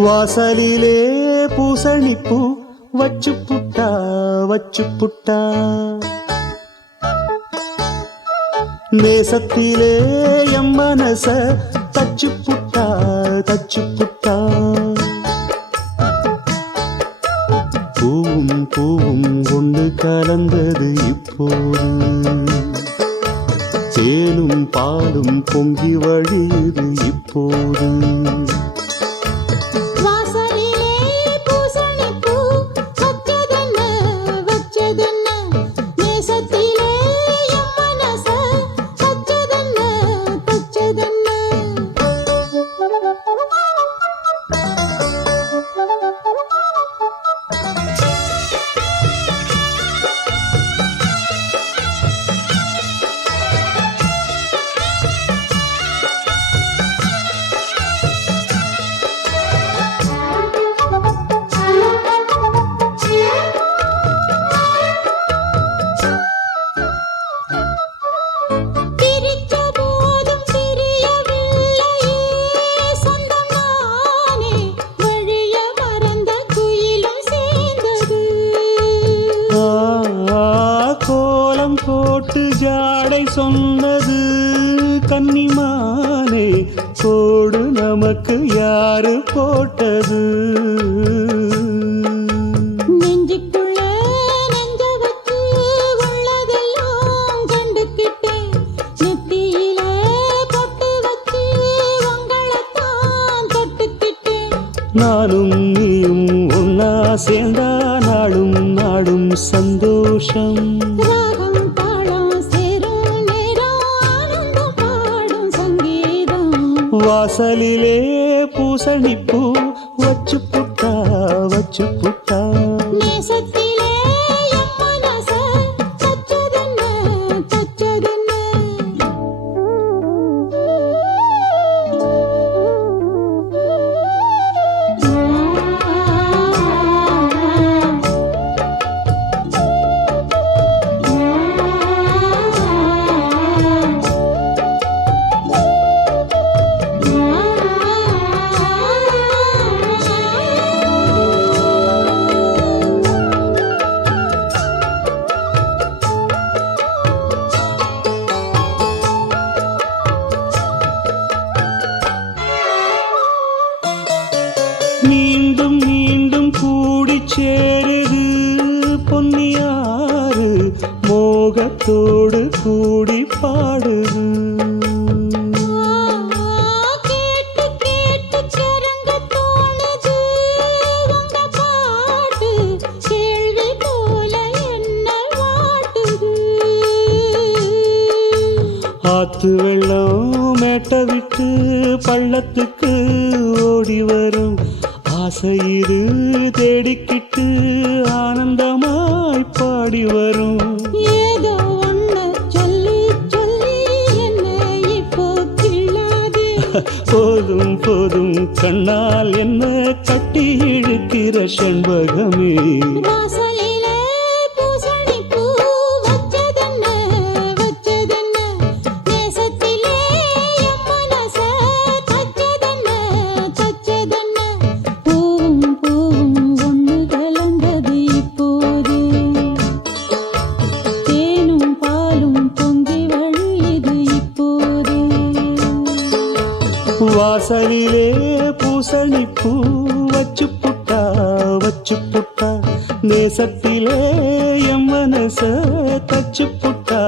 வாசலிலே பூசணிப்பூ வச்சு புட்டா நேசத்திலே எம் மனச தச்சு புட்டா பூவும் பூவும் கொண்டு கலந்தது இப்போது தேனும் பாலும் பொங்கி வழியுது இப்போது போட்டு ஜாடை சொன்னது கன்னிமானே கோடு நமக்கு யாரு போட்டது நெஞ்சுக்குள்ள நெஞ்ச வச்சு உள்ளதெல்லாம் கண்டுக்கிட்டேன் நெத்தியில பொட்டு வச்சு உங்களைத்தான் தொட்டுக்கிட்டேன் நானும் நீயும் ஒன்னா சேர்ந்தா நாடும் நாடும் சந்தோஷம் வாசலிலே பூசணிப்பூ வச்சு புட்டா நேசத்திலே எம் மனச தச்சதென்ன மீண்டும் மீண்டும் கூடி சேருது பொன்னியாறு மோகத்தோடு கூடி பாடுது கேட்டு கேட்டு கிறங்க தோணுது உங்க பாட்டு கேள்வி போல என்ன வாட்டுது ஆத்து வெள்ளம் மேட்ட விட்டு பள்ளத்துக்கு ஓடி வரும் ஆசையிரு தேடிக்கிட்டு ஆனந்தமாய் பாடி வரும் ஏதோ ஒண்ணு சொல்லி சொல்லி என்ன இப்போ கிள்ளாதே போதும் போதும் கண்ணால் என்ன கட்டி இழுக்கிற செண்பகமே வாசலிலே பூசணிப்பூ வச்சதென்ன நேசத்திலே எம் மனச தச்சதென்ன பூவும் பூவும் ஒன்று கலந்தது இப்போது தேனும் பாலும் பொங்கி வழியுது இப்போது வாசலிலே பூசணிப்பூ வச்சு புட்டா நேசத்திலே எம் மனச தச்சு புட்டா